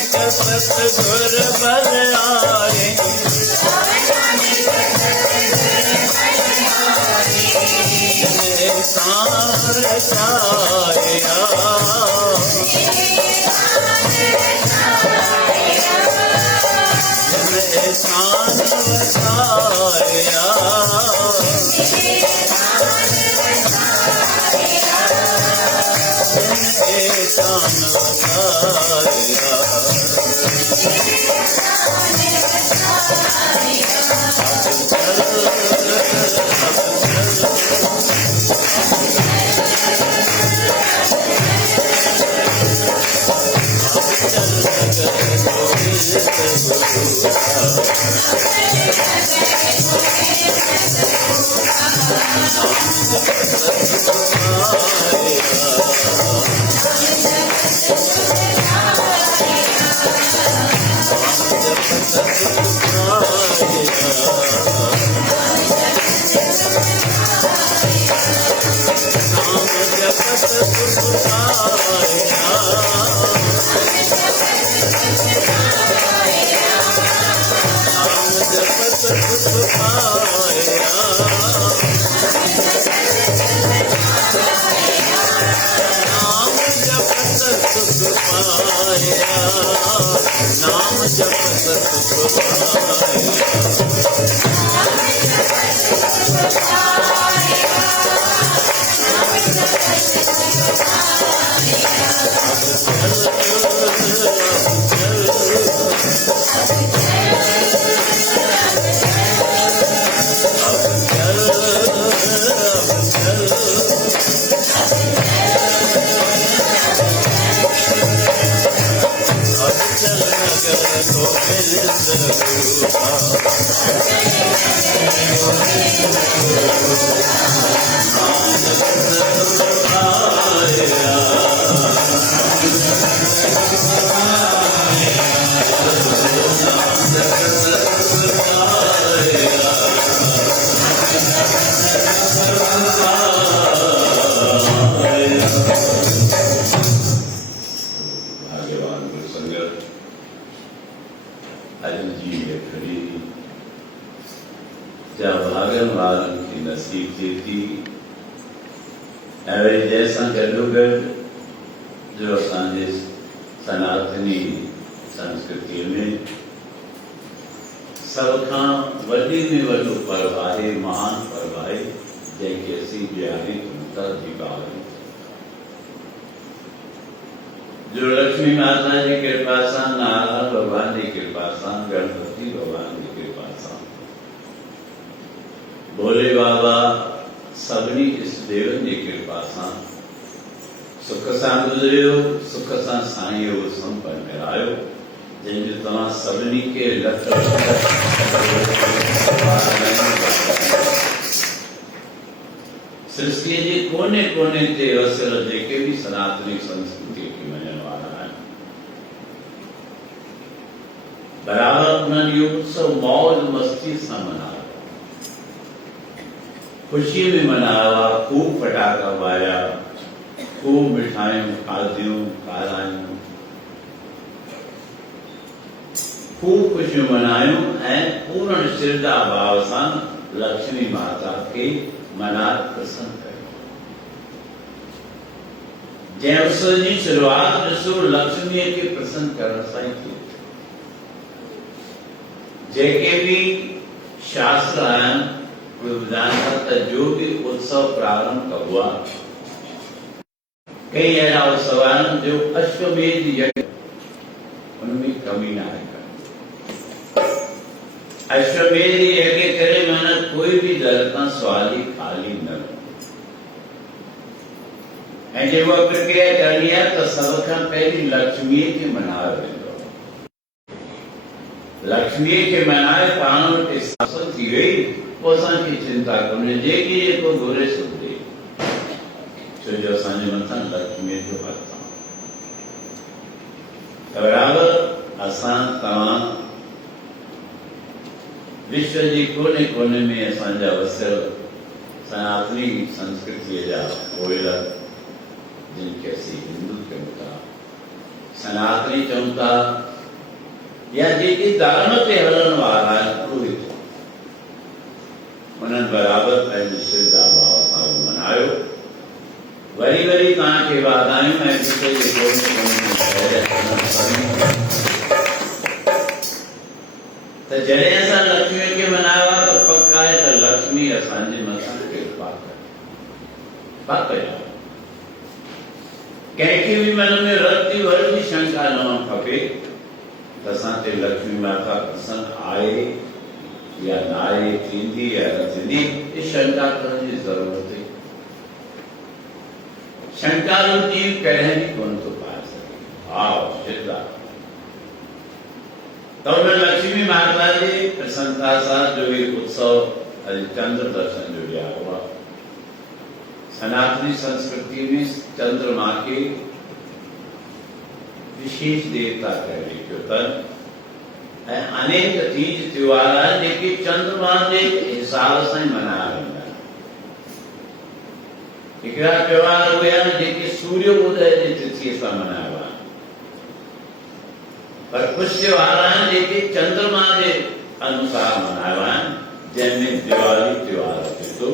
सतगुर बलिहारी सार छाया शान वसाया शान नाम जपत जैसा गलुगढ़ जो असांजे सनातनी संस्कृति में सब खां वॾे में वॾो पर्व आहे, महान पर्व आहे जंहिंखे असीं ॾियारी था दीपावली। जो लक्ष्मी माता जी कृपा सां, नारायण भगवान जी कृपा सां, गणपति भगवान जी कृपा सां, भोले बाबा सभिनी इष्टदेवनि जी कृपा सां सुख सां गुज़रियो, सुख सां साईं जो संपन्न करायो, जंहिंजो तव्हां सभिनी खे लख सृष्टि जे कोने कोने ते वसियल जेके भी सनातनी संस्कृति खे मञण वारा आहिनि, बराबर उन्हनि इहो उत्सव मौज मस्ती सां मनायो, खुशी में मनाया, खूब फटाका वाया, खूब मिठाइयूं खाधियूं खारायूं, खूब खुशियूं मनायूं ऐं पूर्ण श्रद्धा भाव सां लक्ष्मी माता के मना प्रसन्न कयो। जंहिं उत्सव जी शुरूआत ॾिसो लक्ष्मीअ खे प्रसन्न करण सां ई थी। जेके भी शास्त्र आहिनि जो भी उत्सव प्रारंभ कबो आहे, कई अहिड़ा उत्सव आहिनि जो अश्वमेध यज्ञ उनमें कमी न आहे। अश्वमेध यज्ञ करे माना कोई भी दर खां सवाली खाली न रहे, ऐं जेको प्रक्रिया करणी आहे त सभ खां पहिरीं लक्ष्मीअ खे मनायो वेंदो। लक्ष्मीअ खे मनाए पाण वटि हासिल थी वई, पोइ असांखे चिंता कोन्हे, जेकी जेको घुरे सघे, छो जो असांजे मथां लक्ष्मीअ जो हथ आहे। बराबर असां तव्हां विश्व जी कोने कोने में असांजा वसियल सनातनी संस्कृतिअ जा कोयल जिनखे असीं हिंदू कयूं था, सनातनी चऊं था या जेके धर्म ते हलण वारा पुरोहित उन्हनि बराबरि पंहिंजी श्रद्धा भाव सां मनायो। वरी वरी तव्हांखे वाधायूं ऐं जिते त जॾहिं असां लक्ष्मीअ खे मनायो आहे त पक आहे त लक्ष्मी असांजे मथां कृपा कया। कंहिंखे बि मन में रती वरती शंका न खपे त असां ते लक्ष्मी माता प्रसन्न आहे या न आहे, थींदी या न थींदी, ये शंका करण जी ज़रूरत है। शंका जीव कॾहिं बि कोन थो पाए सघे। भाव श्रद्धा तो लक्ष्मी माता जी प्रसन्नता सां जो एक उत्सव अॼु चंद्र दर्शन जो ॾिया हुआ। सनातनी संस्कृति में चंद्रमा के विशेष देवता कहे कीर्तन ऐं अनेक तीज त्योहार आहिनि जेके चंद्रमा जे हिसाब सां ई मनाया वेंदा आहिनि। हिकिड़ा त्योहार उहे आहिनि जेके सूर्योदय जी तिथीअ सां मनाया वेंदा आहिनि, पर कुछ त्योहार आहिनि जेके चंद्रमा जे अनुसार मनाया वेंदा आहिनि, जंहिंमें दिवाली त्योहार अचे थो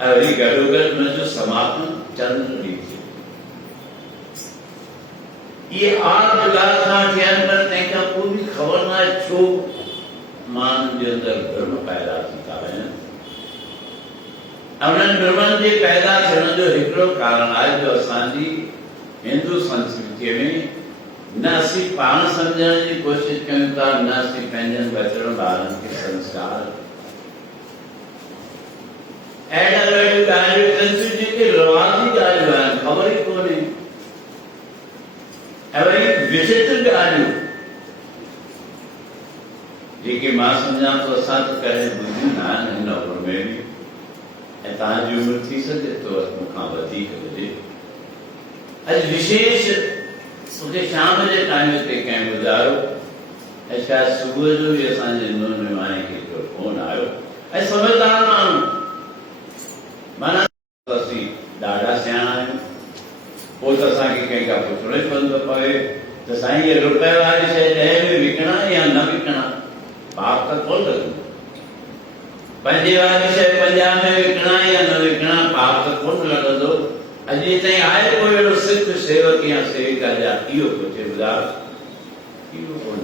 ऐं वरी गॾोगॾु हुनजो समापन चंद्र ॾींहुं थिए। ये आठ जुलाई खां थियनि पर तंहिंखां पोइ बि ख़बर न आहे छो माण्हुनि जे अंदरि भ्रम पैदा थी था वञनि। उन्हनि भ्रमनि जे पैदा थियण जो हिकिड़ो कारण आहे जो असांजी हिंदू संस्कृतीअ में न असीं पाण सम्झण जी कोशिशि कयूं था, न असीं पंहिंजनि बचड़नि ॿारनि खे संस्कार अहिड़ा अहिड़ियूं ॻाल्हियूं कनि थियूं जेके रवाजी ॻाल्हियूं आहिनि, ख़बर ई कोन्हे। ऐं वरी विचित्र ॻाल्हियूं जेके मां सम्झां थो असां त कॾहिं ॿुधियूं न आहिनि हिन उमिरि में बि, ऐं तव्हांजी उमिरि थी सघे थो मूंखां वधीक हुजे। अॼु विशेष मूंखे शाम जे टाइम ते कंहिं ॿुधायो ऐं शायदि सुबुह जो बि असांजे नूह निमाणे खे हिकिड़ो फोन आयो ऐं समझदार माण्हू माना असीं ॾाढा सियाणा आहियूं, पोइ त असांखे कंहिंखां पुछणो ई पवंदो पवे त साईं इहे रुपए वारी शइ 10 में विकिणा या न विकिणा, पाप त कोन लॻंदो। 5 वारी शइ 50 में विकिणा या न विकिणा, पाप त कोन लॻंदो। अॼु ताईं आहे कोई अहिड़ो सिख सेवक या सेविका जा इहो पुछे ॿुधायो, इहो कोन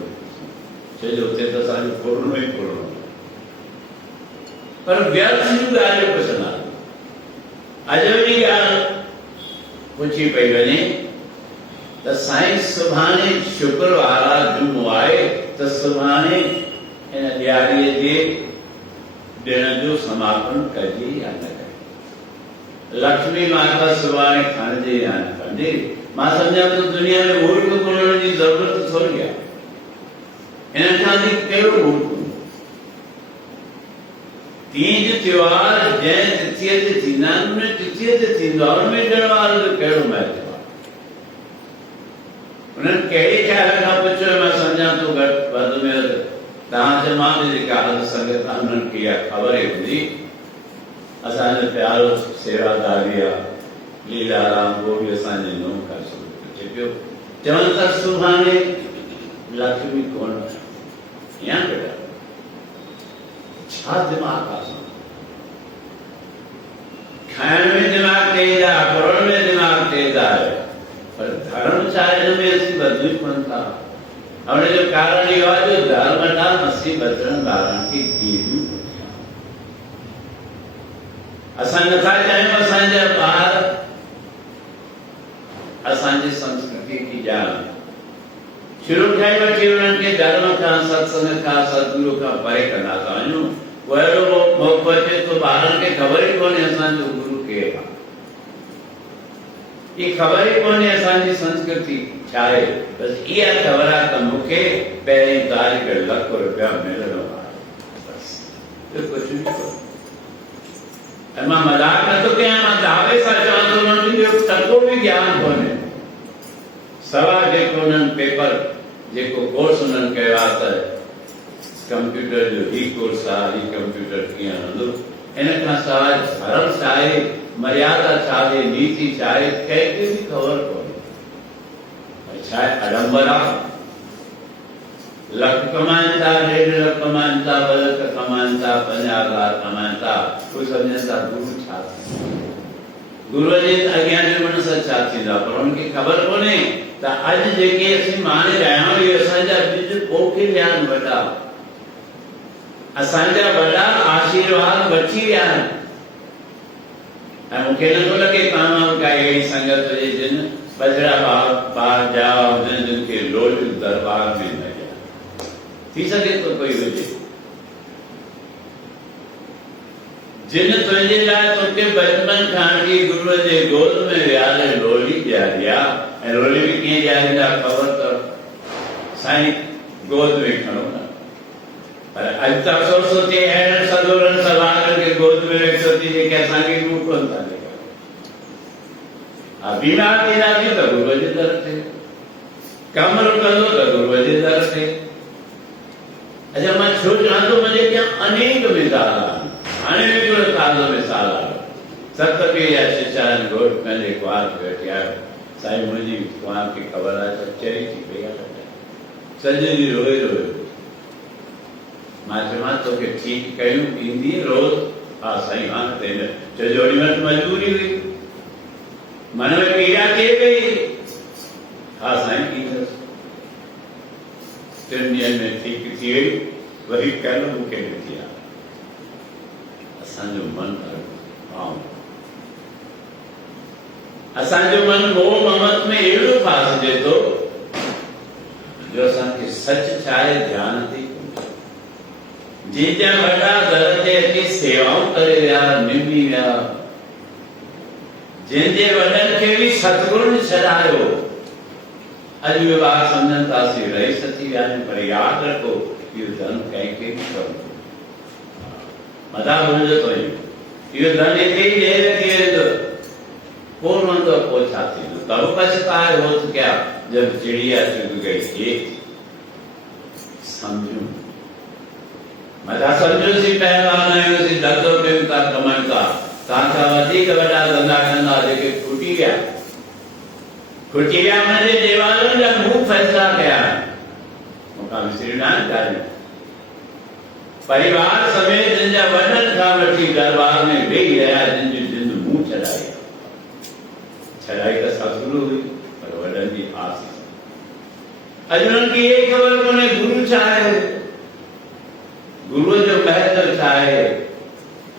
छो जो हुते त असांजो पुरणो ई पुरणो, पर व्यर्थ जूं ॻाल्हियूं पुछंदा। अॼु जी ॻाल्हि पुछी पई वञे त साईं सुभाणे शुक्रवार आहे, जुमो आहे, त सुभाणे हिन ॾियारीअ जे ॾिण जो समापन कजे या न कजे, लक्ष्मी माता सुभाणे खणिजे या न खणिजे। मां सम्झां थो दुनिया में मूर्ख ॻोल्हण जी ज़रूरत थोरी आहे, हिन खां कहिड़ो मूर्ख हूंदो। तीज त्योहार जंहिं तिथीअ ते थींदा आहिनि उन तिथीअ ते थींदो आहे, उनमें ॾिण वार जो कहिड़ो महत्व आहे। उन्हनि कहिड़े ख्याल खां पुछियो, मां सम्झां थो घटि वधि में वधि तव्हां तमामु जेका हल संगत आहे उन्हनि खे इहा ख़बर ई हूंदी। असांजो प्यारो सेवादारी आहे लीलाराम, उहो बि असांजे नूह खां शुरू पुछे पियो, चवनि था सुभाणे लक्ष्मी कोन या बेटा छा दिमाग़ आहे, खाइण में दिमाग़ तेज आहे, पढ़ण में दिमाग़ तेज आहे, पर धर्म छा हिन में असीं वधीक कोन था। हुनजो कारण इहो आहे जो धर्म ॾांहुं असीं बचड़नि ॿारनि खे गेरियूं असां नथा चाहियूं असांजा ॿार असांजी संस्कृति की ॼाण शुरू खां ई वठी उन्हनि खे धर्म खां, सत्संग खां, सतगुरू खां परे कंदा था वञूं। अहिड़ो मौक़ो अचे तो ॿारनि खे ख़बर ई कोन्हे असांजो गुरु केरु आहे, ये ख़बर ई कोन्हे असांजी संस्कृति छा आहे। बसि इहा ख़बर आहे त मूंखे पहिरीं तारीख़ ₹1,00,000 मिलणो आहे, बसि ॿियो कुझु बि कोन्हे। ऐं मां मज़ाक नथो कयां, मां दावे सां चवां थो उन्हनि जो टको बि ज्ञान कोन्हे। सवा जेको उन्हनि पेपर जेको कोर्स उन्हनि कयो आहे त कंप्यूटर जो ही कोर्स आहे, ही कंप्यूटर कीअं हलंदो, इन खां सवाइ धर्म छा आहे, मर्यादा छा आहे, नीति छा आहे, कंहिंखे बि ख़बर कोन्हे। छा अडंबरा लख कमाइनि था, 1.5 लख कमाइनि था, 2 लख कमाइनि था, 50,000 कमाइनि था, उहे सम्झनि था गुरु छा गुरुअ जे अॻियां ॼमण सां छा थींदा, पर उनखे ख़बर कोन्हे त अॼु जेके असीं माने रहिया आहियूं इहे असांजा ॿिज पोखियल आहिनि वॾा, असांजा वॾा आशीर्वाद वठी विया आहिनि। ऐं मूंखे नथो लॻे तव्हां का अहिड़ी संगत हुजे जिन बजड़ा ॿार जा हुजनि जिन खे लोल दरबार में न ॼाए। थी सघे थो कोई हुजे जिन तुंहिंजे लाइ तोखे बचपन खां वठी गुरूअ जे गोद में विहारे लोली ॾियारी आहे। ऐं लोली बि कीअं ॾियारींदा ख़बर अथव, साईं गोद में खणो न। पर अॼु त अफ़सोस थो थिए अहिड़नि सदोरनि सवालनि खे गोद में वेठो थी जेके असांखे गुरू कोन था ॾेखारनि। हा, बीमार थींदासीं त गुरूअ जे दर ते, कमु रुकंदो त गुरूअ जे दर ते। अच्छा, मां छो चवां थो, मुंहिंजे अॻियां अनेक मिसाल आहिनि। हाणे हिकिड़ो ताज़ो मिसाल आहे, 7 या 6 घोट पंहिंजे कुंवार खे वठी आयो। साईं मुंहिंजी कुंवार खे ख़बर आहे त चरी थी पई आहे, सॼे ॾींहुं रोए रोए। मां चयोमांसि तोखे ठीकु कयूं ईंदी रोज़? हा साईं, हाणे त चइजो ओॾी महिल मजबूरी हुई, मन में पीड़ा थिए पई। हा साईं ईंदसि। 3 ॾींहंनि में ठीकु थी वई, वरी कल्ह मूंखे ॾिठी आहे। असांजो मन असांजो मन मोह ममत में अहिड़ो फासिजे थो जो असांखे सच छा आहे ध्यान थी कोन्हे। जंहिंजा वॾा दर ते अची सेवाऊं करे विया, निमी विया, जंहिंजे वॾनि खे बि सतगुरु छॾायो, अॼु उहे ॿार सम्झनि था असीं रही सची विया आहियूं। पर यादि रखो, इहो धन कंहिंखे बि कमु मज़ाक हुनजो तो इहो धन हिते ई ॾेर थी वेंदो, पोइ रहंदो, पोइ छा थींदो? तब पछताए हो तो क्या जब चिड़िया चुग गई। एक सम्झूं, मज़ा सम्झोसीं, पहलवान आहियूंसीं, धंधो कयूं था, कमायूं था, तव्हांखां वधीक वॾा धंधा कंदा जेके खुटी विया। खुटी विया मुंहिंजे देवालनि जा मूं फ़ैसिला कया आहिनि, मूंखां विसरियूं न आहिनि ॻाल्हियूं। परिवार समेत जिनजा वॾनि खां वठी दरबार में वेही रहिया, जिन जी जिंद मुंहुं छॾाई। छॾाई त सतगुरु हुई, पर वॾनि जी आस। अॼु उन्हनि खे इहे ख़बर कोन्हे गुरु छा आहे, गुरूअ जो महत्व छा आहे,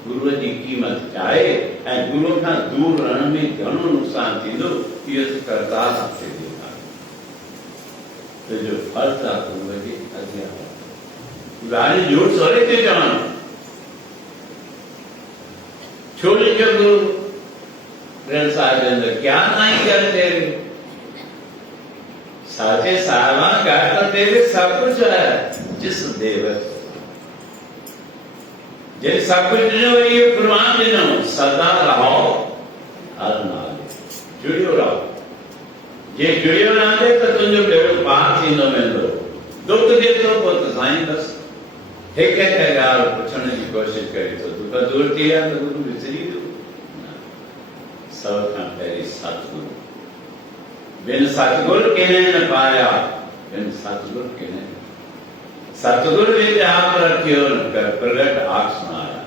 गुरूअ जी क़ीमत छा आहे, ऐं गुरूअ खां दूर रहण में घणो नुक़सान थींदो। इहो करतार आपसे तुंहिंजो फर्ज़ आहे गुरूअ जे अॻियां। ॻाल्हि झूठ सोरे थी चवनि, छो लिखियो गुरु ग्रंथ साहिब जे अंदरि, क्या नहीं कर तेरे साचे साहिबा कर तो तेरे सब कुछ है जिस देव। जे सब कुछ ॾिनो इहो कुर्बान ॾिनो, सदा रहो हर नाल जुड़ियो रहो। जे जुड़ियो रहंदे त तुंहिंजो बेड़ो पार थींदो वेंदो। दुख जेतिरो पोइ त साईं बसि हिकु हिकु ॻाल्हि पुछण जी कोशिशि करे थो, दुख दूर थी विया त गुरू विसरी वियो। सब खां पहिरीं सतगुरु, बिन सतगुरु किन्हें न पाया, बिन सतगुरु किन्हें। सतगुरु जे आप रखियो न प्रगट आख सुनाया।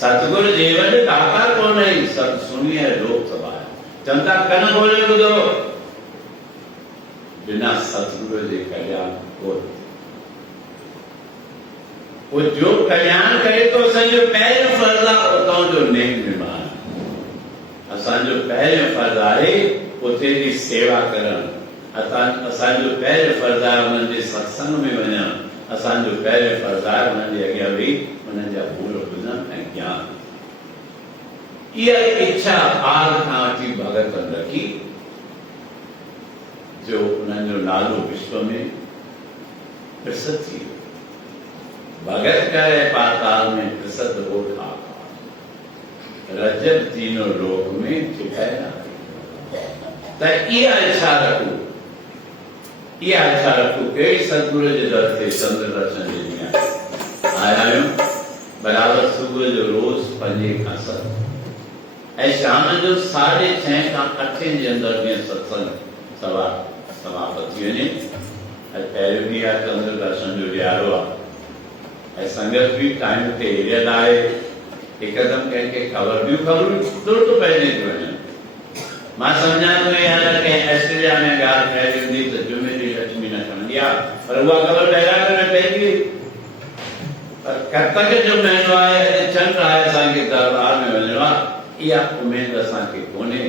सतगुरु जीवन दाता को नहीं, सब सुनिए लोक सभाया। जनता कन बोले ॿुधो, बिना सतगुरु जे कल्याण को। वो जो कल्याण करे तो असांजो पहिरियों फर्ज़ आहे उतां जो नेक निर्माण। असांजो पहिरियों फर्ज़ आहे उते जी सेवा करणु। असांजो पहिरियों फर्ज़ आहे उन्हनि जे सत्संग में वञणु। असांजो पहिरियों फर्ज़ आहे उन्हनि जे अॻियां वेही उन्हनि जा भूल ॿुधणु ऐं ज्ञान। इहा इच्छा आग खां वठी भगतनि रखी जो उन्हनि जो नालो विश्व में प्रसिद्ध थी वियो। भगत करे पाताल में प्रसिद्ध हो था, रजत तीनों लोक में ठिकाना। त इहा इच्छा रखो, इहा इच्छा रखो। कहिड़ी सतगुरु जे दर ते चंद्र दर्शन जे ॾींहुं आया आहियूं। बराबरि सुबुह जो रोज़ 5 खां 7 ऐं शाम जो 6:30 खां 8 जे अंदरि जीअं सत्संग सवा समाप्त थी वञे। पहले भी आहे चंद्र दर्शन जो ॾियारो आहे, संगत भी टाइम ते एरियल आहे, हिकदमि कंहिंखे ख़बरूं तुर्त पइजी थी वञनि। मां सम्झां थो यार कंहिं ऑस्ट्रेलिया में ॻाल्हि फैली हूंदी त जुमे ॾींहुं लक्ष्मी न ठहंदी आहे, पर उहा ख़बर ॾेराक में पइजी। पर कतक जो महीनो आहे, चंड आहे, असांखे दरबार में वञिणो आहे, इहा उमेद असांखे कोन्हे।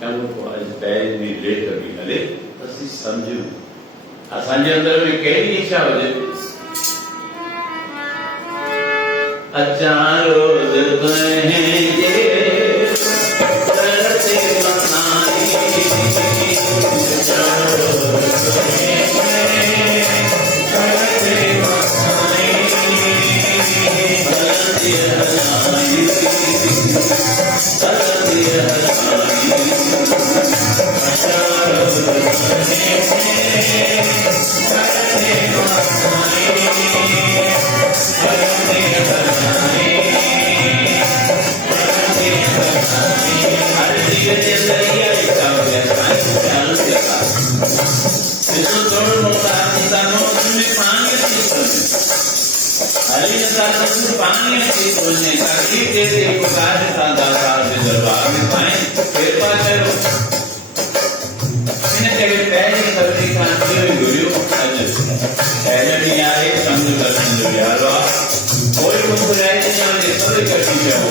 चङो पोइ अॼु पहिरीं ॾींहुं लेट बि हले त असीं सम्झूं असांजे अंदर में कहिड़ी इच्छा हुजे। अचां रोज़ तुंहिंजे दर ते मथाई, अचां रोज़ तुंहिंजे दर ते मथाई, हलंदी हलाई, हलंदी हलाई, अचां रोज़ तुंहिंजे दर ते मथाई, हलंदी हलाई, पानी की तुझे ताकि तेरे पुकार का दातार के दरबार में पाए कृपा करो। इन्हें जगह पहले सबसे कांति हुई गुरु अज पहले नहीं आए संग दर्शन जो यारो कोई मुझे रहे जाने सब इकट्ठी जाओ।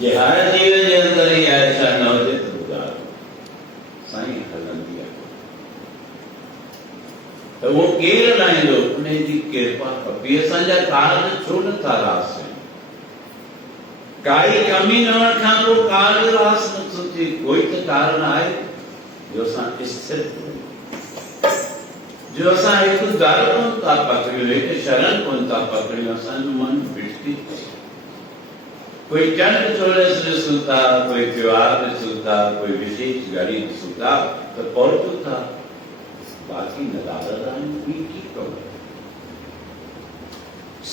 जे हर जीव जे अंदर ही ऐसा न हो तो गुजार साईं हलंदी आहे तो वो केर लाइंदो उन जी कृपा खपी असांजा कारण छो नथा रास काई कमी न हुअण खां पोइ कार्य रास नथो थिए कोई तो कारण आहे जो असां स्थिर जो असां हिकु दर कोन था पकड़ियूं हिकु शरण कोन था पकड़ियूं असांजो मन भिटकी कोई चंड चोरस ॾिसूं था कोई त्योहार ॾिसूं था कोई विशेष घड़ी ॾिसूं था तो पहुचूं था बाकी नज़ारा की करो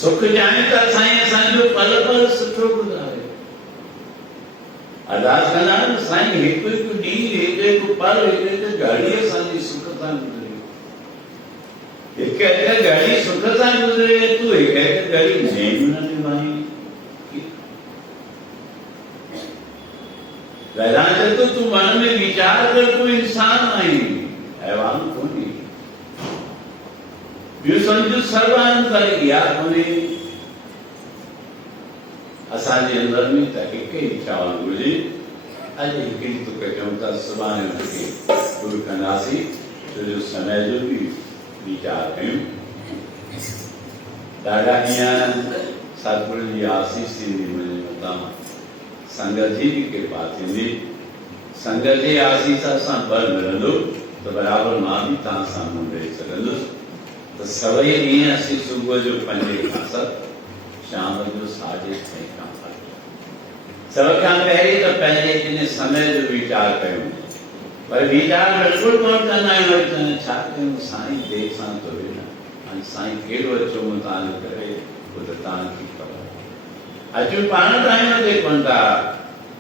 सुख जाने त साईं असांजो पल पल सुठो गुज़ारे अरदास कंदा आहिनि साईं हिकु हिकु ॾींहुं हिकु हिकु पल हिकु हिकु घड़ी असांजी सुख सां गुज़रे हिकु हिकु घड़ी सुख सां गुज़रे तूं हिकु हिकु घड़ी नेम न निभाई वैराग तो तू मन में विचार कर तू इंसान नहीं हैवान कोनी यू समझो सर्वांतरी या कोनी असांजे अंदर में त हिकु ई इच्छा हुजे अॼु हिकिड़ी तोखे चऊं था सुभाणे हुनखे पूरो कंदासीं छो जो समय जो बि वीचार कयूं ॾाढा ॾींहं सतगुरू जी आसीस थींदी मुंहिंजे मथां संगत जी भी कृपा थींदी संगत जी आसीस सां बल मिलंदो तो बराबर मां भी तव्हां सां मुंहुं ॾेई सघंदुसि तो सभई ॾींहं असीं सुबुह जो 5 खां 7 शाम जो 6:30 खां 8 सभ खां पहिरीं त पंहिंजे इन समय जो वीचार कयूं पर वीचार बिल्कुलु कोन कंदा आहियूं वरी चवंदा छा कयूं साईं देरि सां थो वेह हाणे साईं कहिड़ो अचो तव्हांजो करे उहो त तव्हांखे ख़बर अचूं पाण टाइम ते कोन था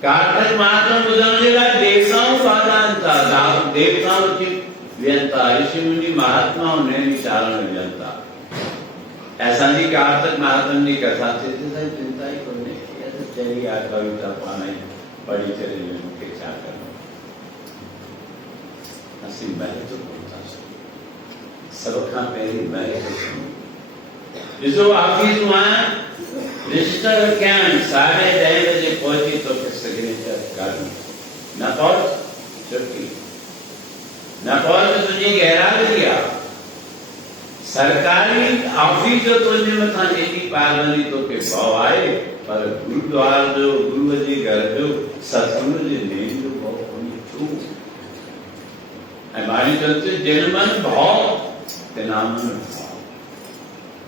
कार्तिक महात्मा ॿुधण जे लाइ देवताऊं वाधाइनि था देवताऊं अची वियनि था ऋषि मुनि महात्माऊं नैनी चारण वियनि था असांजी कार्तिक महात्मा जी कथा थिए थी साईं चिंता ई कोन्हे चई आहे कविता पाण ई पढ़ी करे मूंखे छा करिणो असीं महत्व कोन था सभ खां पहिरीं महत्व ॾिसो ऑफिस मां रजिस्टर कयां 10:30 बजे पहुची तो फिर सिग्नेचर कर न पहुंच छुट्टी न पहुंच तो तुझी गैरहाज़िरी आहे सरकारी ऑफिस जो तुझे मथां एॾी पाबंदी तोखे भउ आहे पर गुरुद्वार जो गुरुअ जे घर जो सतगुरू जे नेम जो भउ कोन्हे छो ऐं माण्हू चवनि जिन मन भउ तिनाम में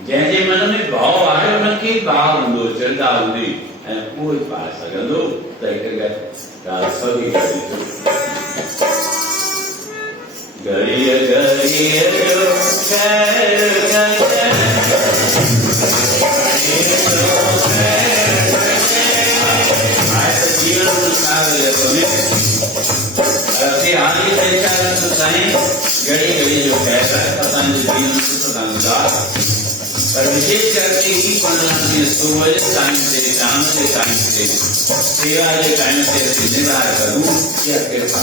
जंहिंजे मन में भाव आहे उनखे भाव हूंदो श्रद्धा हूंदी ऐं उहो ई पाए सघंदो त हिकु ॻाल्हि सभी घड़ीअ घड़ीअ जो ख़ैर असीं हाली पहचान साईं घड़ी घड़ी जो ख़ैर असांजे जीवन सुठो गुज़ार पर विशेष करके ही 15 दिन सुबह के टाइम से शाम के टाइम से सेवा के टाइम से निभाया करूं या कृपा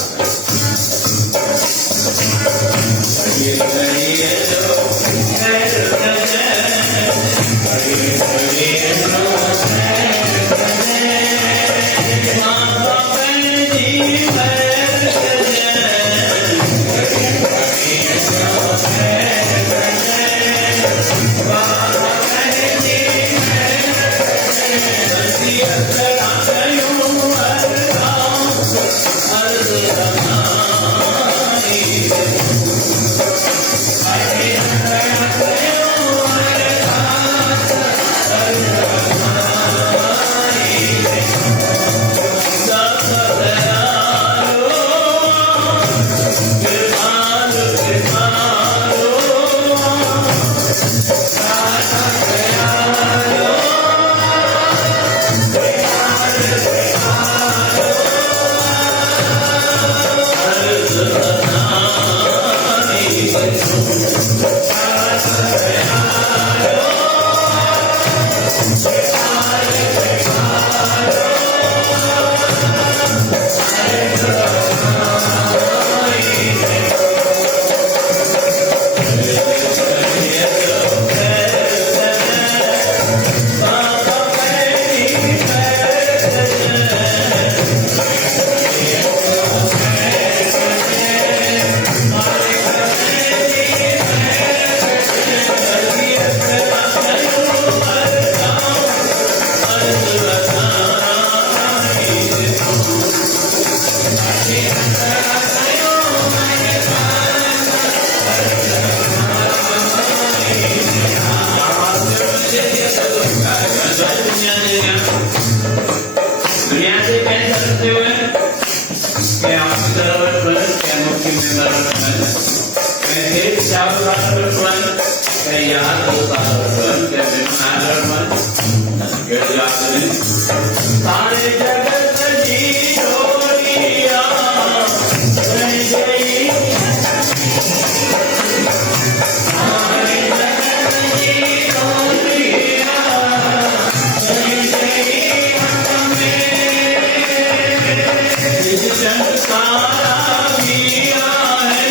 सारे जगत की डोरियां बन गई, सारे जगत की डोरियां बन गई हमें, इस जग सारा दिया है,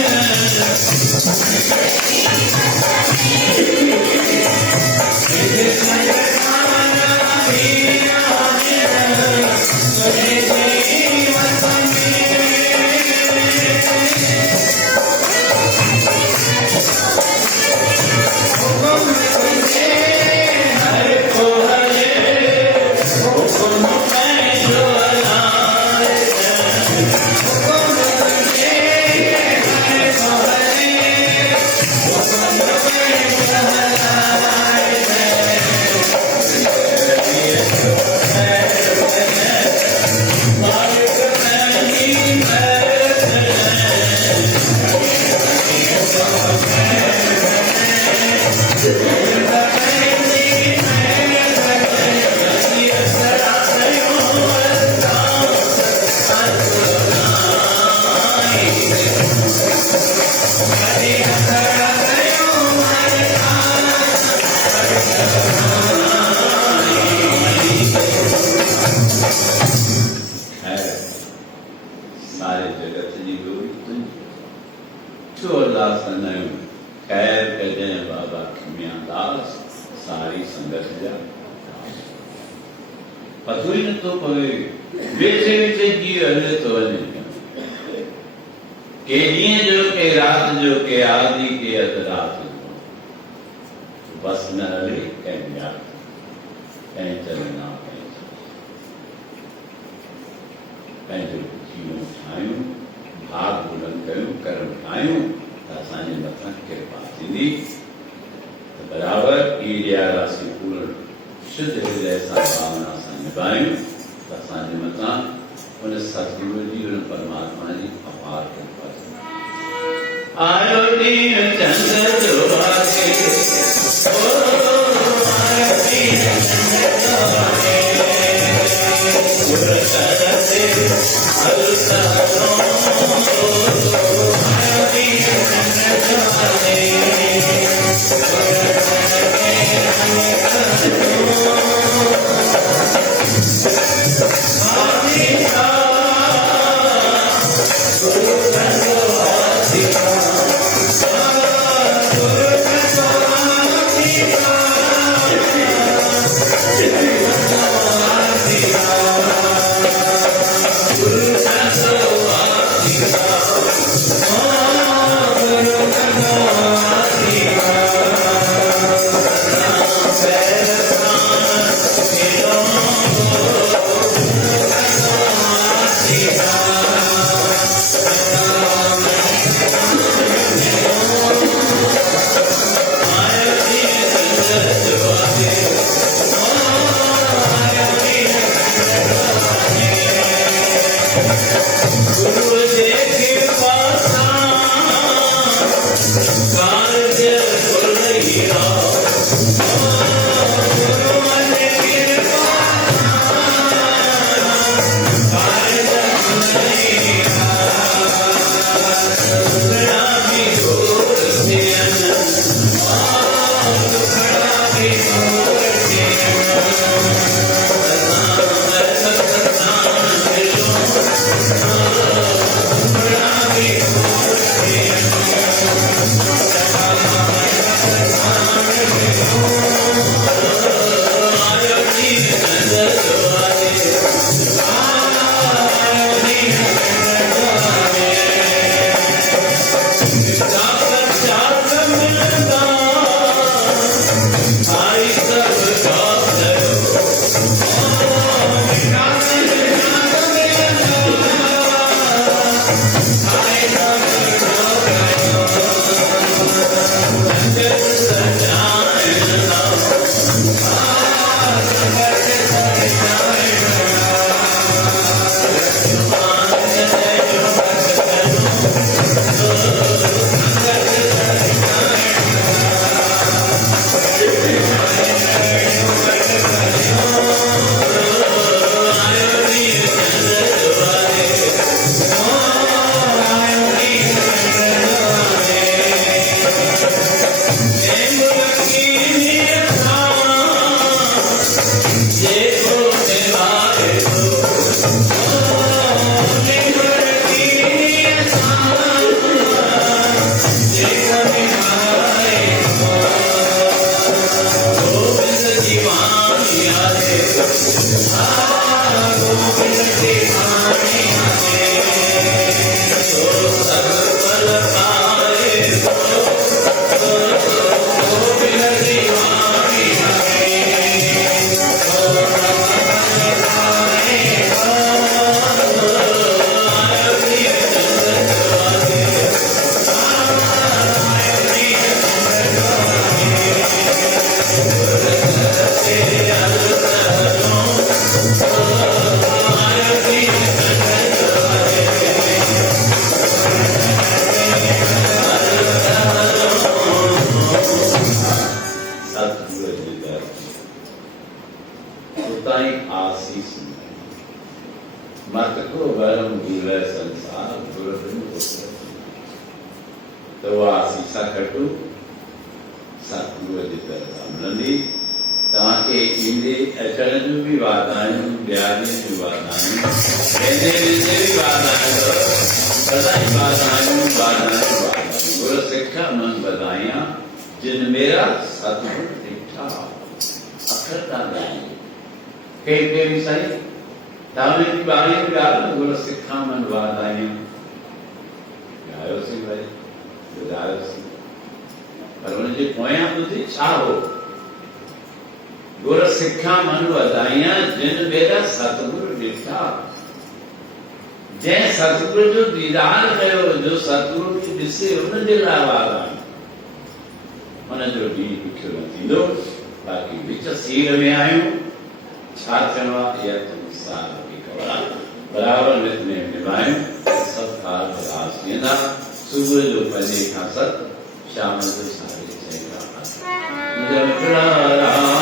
इस जग सारा दिया सारे जगत जी डोरी तुझ अरदास कंदा आहियूं ख़ैर कजांइ बाबा खिमिया दास सारी संगत जा पतो ई नथो पवे वेठे वेठे जीव हले थो वञे के ॾींहं जो के राति जो के आदि के अधु राति जो बस न हले कंहिं ॿिया कंहिं चलना पंहिंजो जीवन ठाहियूं भाग बुलंद कयूं कर्म ठाहियूं त असांजे मथां कृपा थींदी त बराबरि ई ॾिया राशि पूर्ण शुद्ध हृदय सां भावना सां निभायूं त असांजे मथां उन सतगुरू जी उन परमात्मा जी अपार कृपा थींदी। आयो दीन चंद्र जो आगे ओ आयो दीन चंद्र जो आगे Guru ताई आसीस मत को वरम गिर संसार तो आसीसा कटू सतगुरु जी तरफ़ां मिलंदी तव्हांखे ईंदे अचण जूं बि वाधायूं ॾियारीअ जूं वाधायूं वेंदे वेंदे बि वाधायूं सदाई वाधायूं वाधायूं वाधायूं गुर सिख मन बधाइयां जिन मेरा सतगुर डिठा अखर था ॻाइनि कई कहिड़ी साईं तव्हां जी बाणी ॻाल्हि गुर सिखा मन वाधायूं ॻायोसीं भई ॿुधायोसीं पर हुनजे पोयां ॿुधी छा हो गुर सिखा मन वधाइयां जिन मेरा सतगुरु ॾिठा जंहिं सतगुरु जो दीदार कयो जो सतगुरु खे ॾिसे हुनजे लाइ वाधायूं हुनजो ॾींहुं ॾुखियो न थींदो बाक़ी विच सीर में आहियूं छा चइणो आहे इहा तुंहिंजी सार की ख़बर आहे बराबरि नितनेम निभायूं सभु कार बर्दाश्त थींदा सुबुह जो 5 खां 7 शाम जो 6:30 खां 8 मिठड़ा राम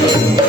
Amen.